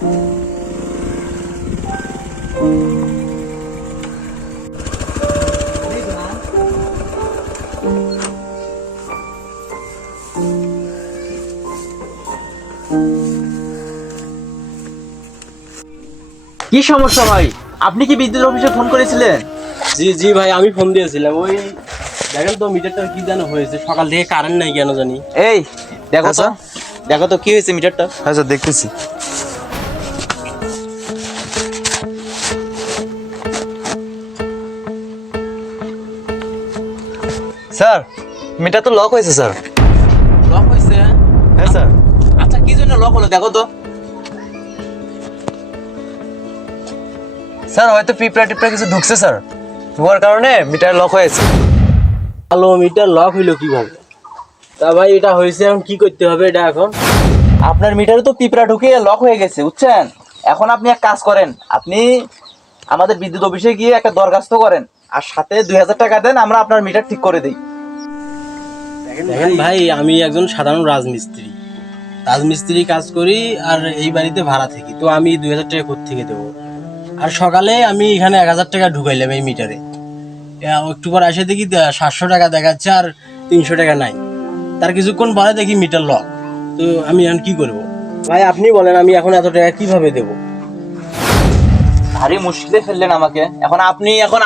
কি সমস্যা ভাই? আপনি কি বিদ্যুৎ অফিসে ফোন করেছিলেন? জি জি ভাই, আমি ফোন দিয়েছিলাম। ওই দেখেন তো মিটারটা কি যেন হয়েছে, সকাল থেকে কারেন্ট নাই কেন জানি। এই দেখো হ্যাঁ তো, স্যার। দেখো তো কি হয়েছে মিটারটা। হ্যাঁ স্যার, দেখতেছি। স্যার, মিটার তো লক হয়েছে স্যার। লক হয়েছে? হ্যাঁ স্যার। আচ্ছা কি জন্য লক হলো দেখো তো। স্যার হয়তো পিঁপড়া টিপড়া কিছু ঢুকছে স্যার, ঢোকার কারণে মিটার লক হয়েছে। আলো মিটার লক হইলো কিভাবে? তা ভাই এটা হয়েছে, এখন কি করতে হবে এটা এখন? আপনার মিটারে তো পিঁপড়া ঢুকে লক হয়ে গেছে, বুঝছেন? এখন আপনি এক কাজ করেন, আপনি আমাদের বিদ্যুৎ অফিসে গিয়ে একটা দরখাস্ত করেন, আর সাথে 2000 টাকা দেন, আমরা আপনার মিটার ঠিক করে দিই। দেখেন ভাই, আমি একজন সাধারণ রাজমিস্ত্রি কাজ করি, আর এই বাড়িতে ভাড়া থাকি। তো আমি 2000 টাকা কোত্থেকে দেবো? আর সকালে আমি এখানে 1000 টাকা ঢুকাইলাম এই মিটারে। একটু পর এসে দেখি 700 টাকা দেখাচ্ছে, আর 300 টাকা নাই। তার কিছুক্ষণ পরে দেখি মিটার লক। তো আমি এখন কি করব? ভাই আপনি বলেন, আমি এখন এত টাকা কিভাবে দেবো? ভারী মুশকিলে ফেললেন আমাকে। এখন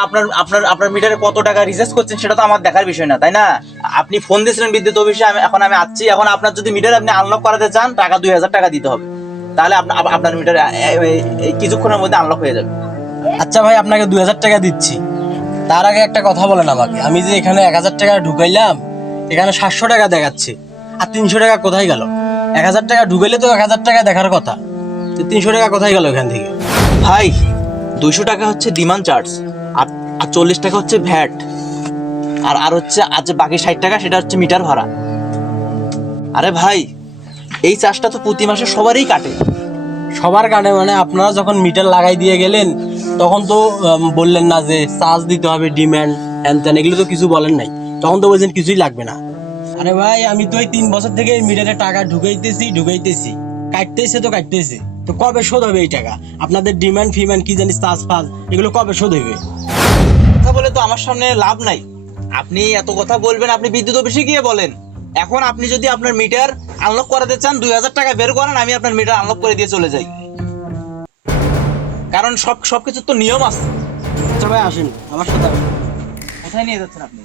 আপনার মিটারে কত টাকা রিচার্জ করছেন সেটা তো আমার দেখার বিষয় না, তাই না? আপনি ফোন দিয়েছিলেন বিদ্যুৎ অফিসে, আমি আসছি। এখন আপনার যদি মিটার আপনি আনলক করাতে চান, টাকা 2000 টাকা দিতে হবে, তাহলে আপনার মিটার কিছুক্ষণের মধ্যে আনলক হয়ে যাবে। আচ্ছা ভাই, আপনাকে 2000 টাকা দিচ্ছি। তার আগে একটা কথা বলেন আমাকে, আমি যে এখানে 1000 টাকা ঢুকাইলাম, এখানে 700 টাকা দেখাচ্ছে, আর 300 টাকা কোথায় গেল? 1000 টাকা ঢুকাইলে তো 1000 টাকা দেখার কথা, তো 300 টাকা কোথায় গেল এখান থেকে? ভাই 200 টাকা হচ্ছে ডিমান্ড চার্জ, আর 40 টাকা হচ্ছে ভ্যাট, আর হচ্ছে বাকি 60 টাকা সেটা হচ্ছে মিটার ভাড়া। আরে ভাই, এই চার্জটা তো প্রতি মাসে সবারই কাটে। সবার কানে মানে আপনারা যখন মিটার লাগাই দিয়ে গেলেন, তখন তো বললেন না যে চার্জ দিতে হবে, ডিমান্ড হ্যান ত্যান, এগুলো তো কিছু বলেন নাই। তখন তো বলছেন কিছুই লাগবে না। আরে ভাই, আমি তো এই 3 বছর থেকে এই মিটারে টাকা ঢুকাইতেছি, কাটতেছে তো কবে শোধ হবে এই টাকা? আপনাদের ডিমান্ড ফিমান্ড কি জানি, চার্জ ফাজ, এগুলো কবে শোধ হবে? কথা বলে তো আমার সামনে লাভ নাই। আপনি এত কথা বলবেন, আপনি বিদ্যুৎ অফিসে গিয়ে বলেন। এখন আপনি যদি আপনার মিটার আনলক করাতে চান, 2000 টাকা বের করেন, আমি আপনার মিটার আনলক করে দিয়ে চলে যাই। কারণ সবকিছুর তো নিয়ম আছে। আচ্ছা ভাই, আসেন আমার সাথে আসেন। কোথায় নিয়ে যাচ্ছেন আপনি?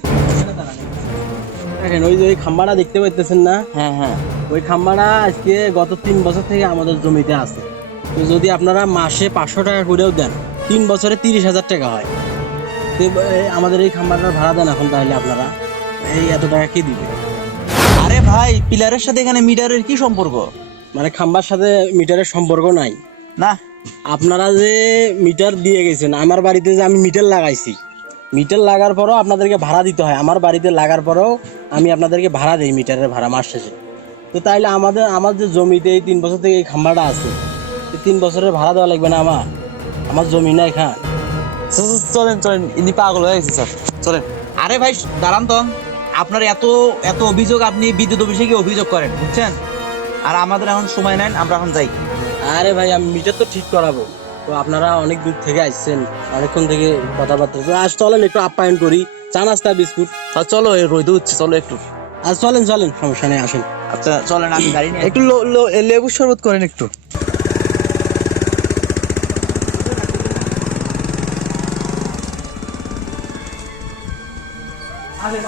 দেখেন, ওই যে ওই খাম্বাটা দেখতে পাইতেছেন না? হ্যাঁ হ্যাঁ। ওই খাম্বাটা আজকে গত 3 বছর থেকে আমাদের জমিতে আছে। তো যদি আপনারা মাসে 500 টাকা করেও দেন, 3 বছরে 30,000 টাকা হয়। তো আমাদের এই খাম্বাটার ভাড়া দেন এখন, তাহলে আপনারা এই এত টাকা কে দিবে? আরে ভাই, পিলারের সাথে এখানে মিটারের কি সম্পর্ক? মানে খাম্বার সাথে মিটারের সম্পর্ক নাই? না। আপনারা যে মিটার দিয়ে গেছেন, আমার বাড়িতে যে আমি মিটার লাগাইছি, মিটার লাগার পরও আপনাদেরকে ভাড়া দিতে হয়। আমার বাড়িতে লাগার পরেও আমি আপনাদেরকে ভাড়া দিই, মিটারের ভাড়া মাস শেষে। তো তাইলে আমার যে জমিতে এই 3 বছর থেকে এই খাম্বাটা আছে, এই 3 বছরের ভাড়া দেওয়া লাগবে না? আমার জমি না এখান। চলেন ইনি পাগল হয়ে গেছে স্যার, চলেন। আরে ভাই দাঁড়ান তো, আপনার এত এত অভিযোগ, আপনি বিদ্যুৎ অফিসে গিয়ে অভিযোগ করেন, বুঝছেন? আর আমাদের এখন সময় নেন, আমরা এখন যাই। আরে ভাই, আমি মিটার তো ঠিক করাবো। তো আপনারা অনেক দূর থেকে আসছেন, অনেকক্ষণ থেকে কথাবার্তা, তো আজ চলেন একটু আপ্যায়ন করি, চা নাস্তা বিস্কুট। চলো, রোদে হচ্ছে, চলো একটু। আর চলেন সমস্যা নেই, আসেন। আচ্ছা চলেন, আমি গাড়ি নিয়ে একটু লেবু শরবত করেন একটু।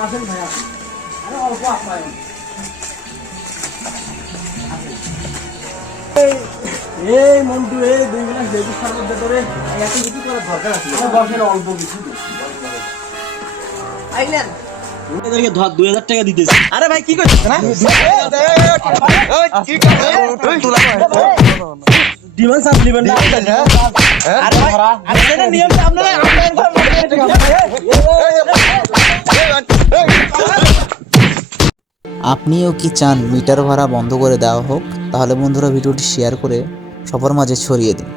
আসেন ভাই, আসেন। আরে অল্প আপ্যায়ন। এই মন্টু, এই 2 গ্লাস লেবু শরবত দে তোরে। এত কিছু করার দরকার আছে? বসেন, অল্প কিছু আইলেন। ওদেরকে ধর 2000 টাকা দিতেছি। আরে ভাই কি করছিস না? ডিমান্ড চার্জ নেবেন না? আরে ভাই, আরে এটা নিয়মটা আপনারা আপনিও কি চান মিটার ভাড়া বন্ধ করে দেওয়া হোক? তাহলে বন্ধুরা ভিডিওটি শেয়ার করে সবার মাঝে ছড়িয়ে দিন।